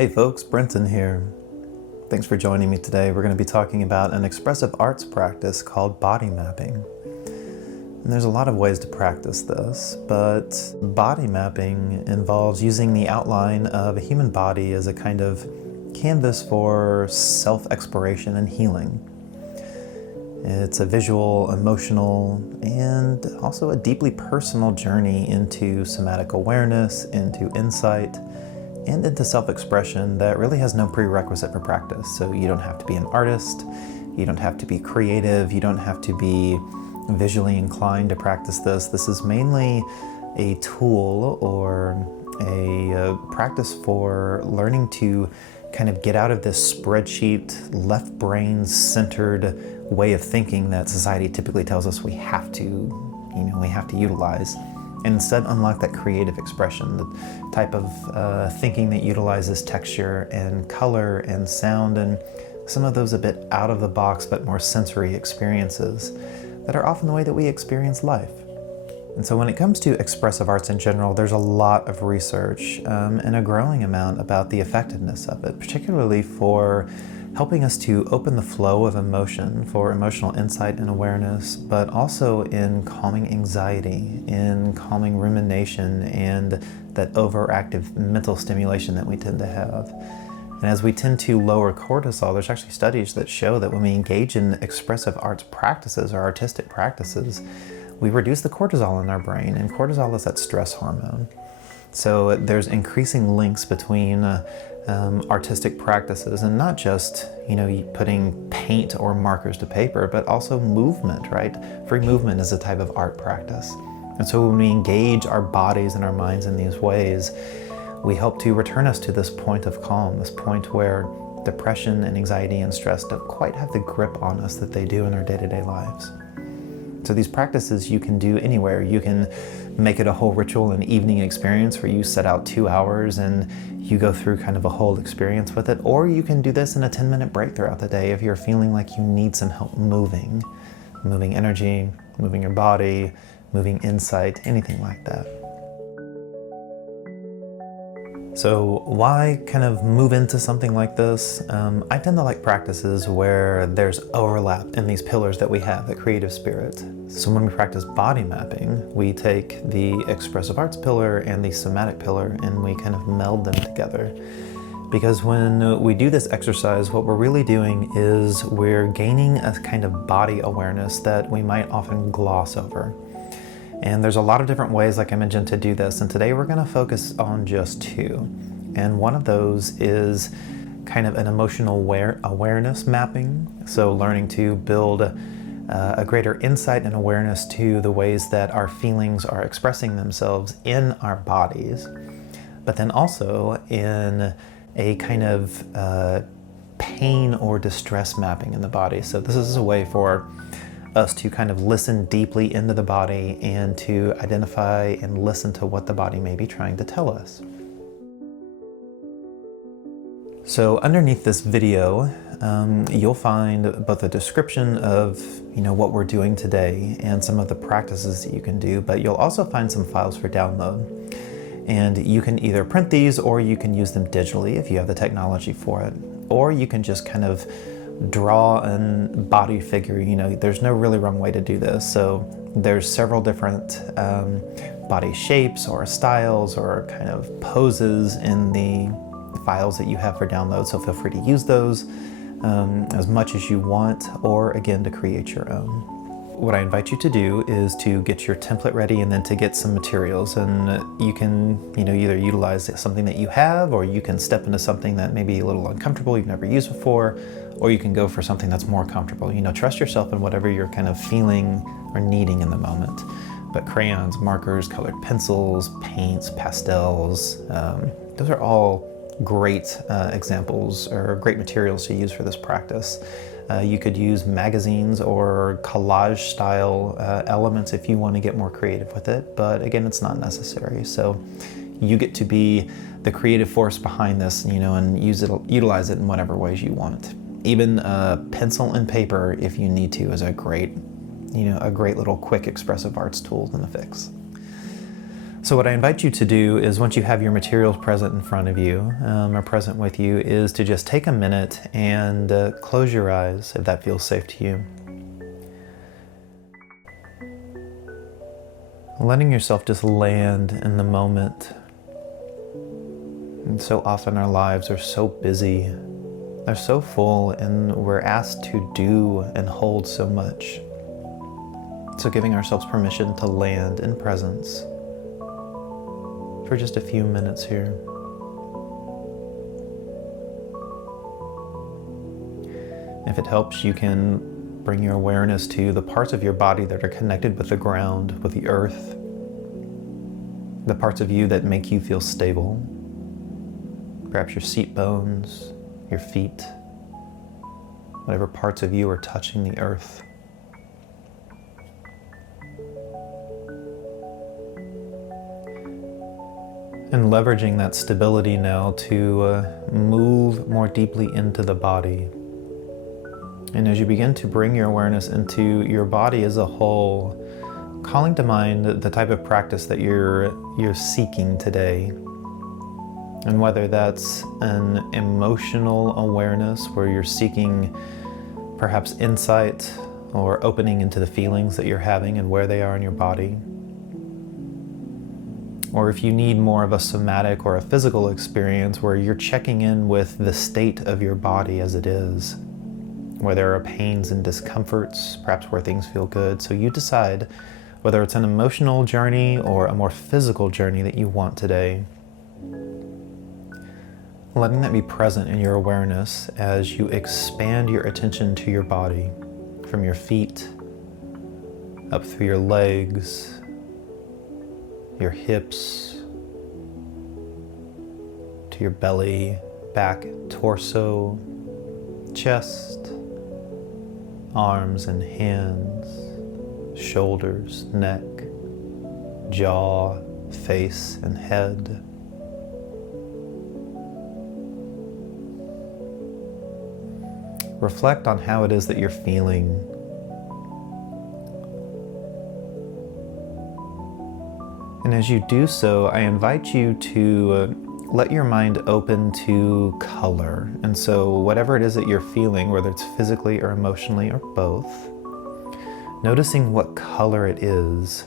Hey folks, Brenton here. Thanks for joining me today. We're going to be talking about an expressive arts practice called body mapping. And there's a lot of ways to practice this, but body mapping involves using the outline of a human body as a kind of canvas for self-exploration and healing. It's a visual, emotional, and also a deeply personal journey into somatic awareness, into insight, and into self-expression that really has no prerequisite for practice. So you don't have to be an artist, you don't have to be creative, you don't have to be visually inclined to practice this. This is mainly a tool or a practice for learning to kind of get out of this spreadsheet, left brain centered way of thinking that society typically tells us we have to utilize, and instead unlock that creative expression, the type of thinking that utilizes texture and color and sound and some of those a bit out of the box but more sensory experiences that are often the way that we experience life. And so when it comes to expressive arts in general, there's a lot of research and a growing amount about the effectiveness of it, particularly for helping us to open the flow of emotion for emotional insight and awareness, but also in calming anxiety, in calming rumination, and that overactive mental stimulation that we tend to have. And as we tend to lower cortisol, there's actually studies that show that when we engage in expressive arts practices or artistic practices, we reduce the cortisol in our brain, and cortisol is that stress hormone. So there's increasing links between artistic practices, and not just putting paint or markers to paper, but also movement, right? Free movement is a type of art practice. And so when we engage our bodies and our minds in these ways, we help to return us to this point of calm, this point where depression and anxiety and stress don't quite have the grip on us that they do in our day-to-day lives. So these practices you can do anywhere. You can make it a whole ritual and evening experience where you set out 2 hours and you go through kind of a whole experience with it, or you can do this in a 10-minute break throughout the day if you're feeling like you need some help moving energy, moving your body, moving insight, anything like that. So why kind of move into something like this? I tend to like practices where there's overlap in these pillars that we have, the creative spirit. So when we practice body mapping, we take the expressive arts pillar and the somatic pillar and we kind of meld them together. Because when we do this exercise, what we're really doing is we're gaining a kind of body awareness that we might often gloss over. And there's a lot of different ways, like I mentioned, to do this. And today we're going to focus on just two. And one of those is kind of an emotional awareness mapping. So learning to build a greater insight and awareness to the ways that our feelings are expressing themselves in our bodies. But then also in a kind of pain or distress mapping in the body. So this is a way for us to kind of listen deeply into the body and to identify and listen to what the body may be trying to tell us. So underneath this video, you'll find both a description of what we're doing today and some of the practices that you can do, but you'll also find some files for download. And you can either print these or you can use them digitally if you have the technology for it. Or you can just kind of draw a body figure. There's no really wrong way to do this. So there's several different body shapes or styles or kind of poses in the files that you have for download. So feel free to use those as much as you want, or again, to create your own. What I invite you to do is to get your template ready and then to get some materials, and you can either utilize something that you have, or you can step into something that may be a little uncomfortable you've never used before, or you can go for something that's more comfortable. Trust yourself in whatever you're kind of feeling or needing in the moment. But crayons, markers, colored pencils, paints, pastels, those are all great examples or great materials to use for this practice. You could use magazines or collage style elements if you want to get more creative with it, but again, it's not necessary. So you get to be the creative force behind this, and utilize it in whatever ways you want. Even pencil and paper, if you need to, is a great little quick expressive arts tool in the fix. So what I invite you to do is, once you have your materials present in front of you, or present with you, is to just take a minute and close your eyes if that feels safe to you. Letting yourself just land in the moment. And so often our lives are so busy, they're so full, and we're asked to do and hold so much. So giving ourselves permission to land in presence for just a few minutes here. If it helps, you can bring your awareness to the parts of your body that are connected with the ground, with the earth, the parts of you that make you feel stable. Perhaps your seat bones, your feet, whatever parts of you are touching the earth. And leveraging that stability now to move more deeply into the body. And as you begin to bring your awareness into your body as a whole, calling to mind the type of practice that you're seeking today. And whether that's an emotional awareness where you're seeking perhaps insight or opening into the feelings that you're having and where they are in your body. Or if you need more of a somatic or a physical experience where you're checking in with the state of your body as it is, where there are pains and discomforts, perhaps where things feel good. So you decide whether it's an emotional journey or a more physical journey that you want today. Letting that be present in your awareness as you expand your attention to your body, from your feet, up through your legs, your hips, to your belly, back, torso, chest, arms and hands, shoulders, neck, jaw, face, and head. Reflect on how it is that you're feeling. And as you do so, I invite you to let your mind open to color. And so whatever it is that you're feeling, whether it's physically or emotionally or both, noticing what color it is.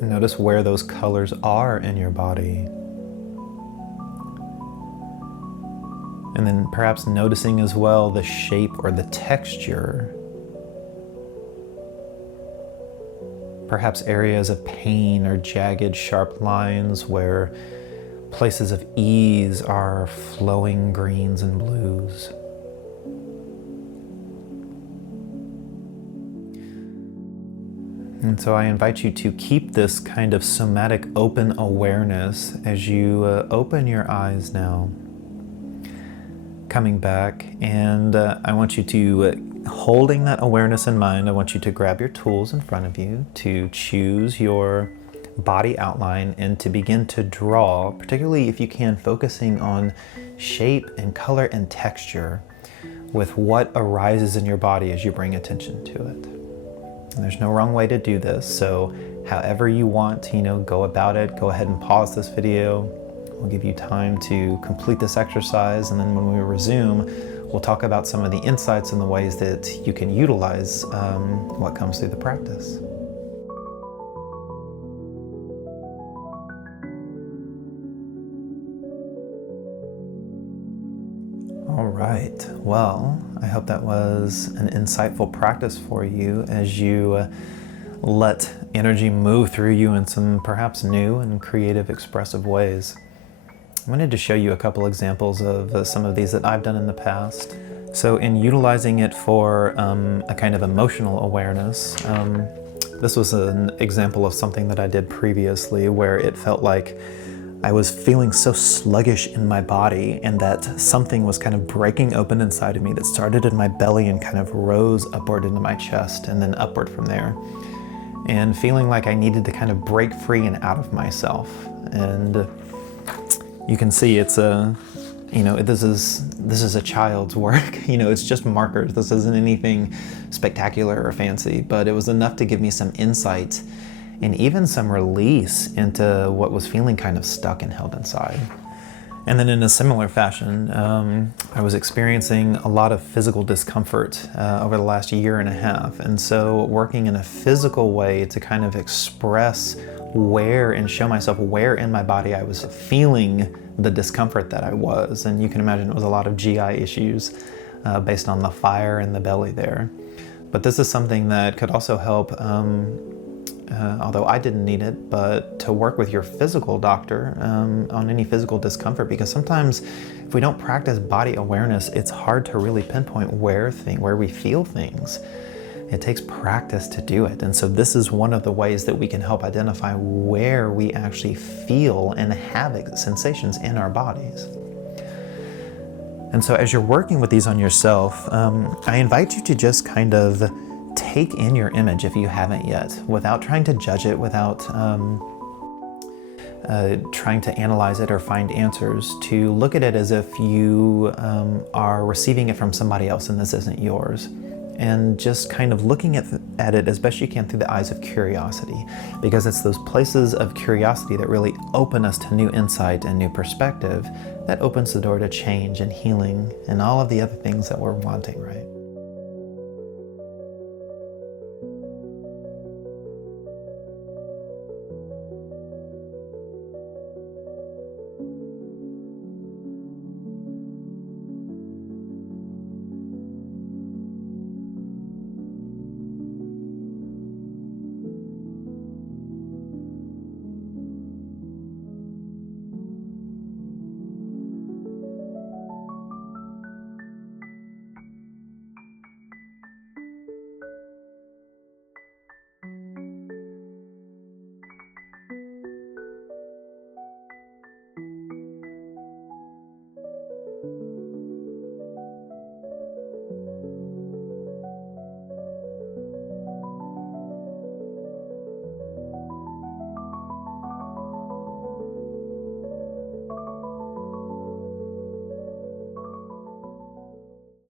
And notice where those colors are in your body. And then perhaps noticing as well the shape or the texture. Perhaps areas of pain or jagged, sharp lines where places of ease are flowing greens and blues. And so I invite you to keep this kind of somatic open awareness as you open your eyes now. Coming back, and I want you to, holding that awareness in mind, I want you to grab your tools in front of you to choose your body outline and to begin to draw, particularly if you can, focusing on shape and color and texture with what arises in your body as you bring attention to it. And there's no wrong way to do this, so however you want to, go about it. Go ahead and pause this video. We'll give you time to complete this exercise, and then when we resume, we'll talk about some of the insights and the ways that you can utilize what comes through the practice. All right, well, I hope that was an insightful practice for you as you let energy move through you in some perhaps new and creative, expressive ways. I wanted to show you a couple examples of some of these that I've done in the past. So in utilizing it for a kind of emotional awareness, this was an example of something that I did previously where it felt like I was feeling so sluggish in my body and that something was kind of breaking open inside of me that started in my belly and kind of rose upward into my chest and then upward from there. And feeling like I needed to kind of break free and out of myself. And you can see it's This is a child's work. It's just markers. This isn't anything spectacular or fancy, but it was enough to give me some insight and even some release into what was feeling kind of stuck and held inside. And then in a similar fashion, I was experiencing a lot of physical discomfort over the last year and a half. And so working in a physical way to kind of express where and show myself where in my body I was feeling the discomfort that I was. And you can imagine it was a lot of GI issues based on the fire in the belly there. But this is something that could also help, although I didn't need it, but to work with your physical doctor on any physical discomfort, because sometimes if we don't practice body awareness, it's hard to really pinpoint where we feel things. It takes practice to do it. And so this is one of the ways that we can help identify where we actually feel and have sensations in our bodies. And so as you're working with these on yourself, I invite you to just kind of take in your image if you haven't yet, without trying to judge it, without trying to analyze it or find answers, to look at it as if you are receiving it from somebody else and this isn't yours. And just kind of looking at it as best you can through the eyes of curiosity, because it's those places of curiosity that really open us to new insight and new perspective that opens the door to change and healing and all of the other things that we're wanting, right?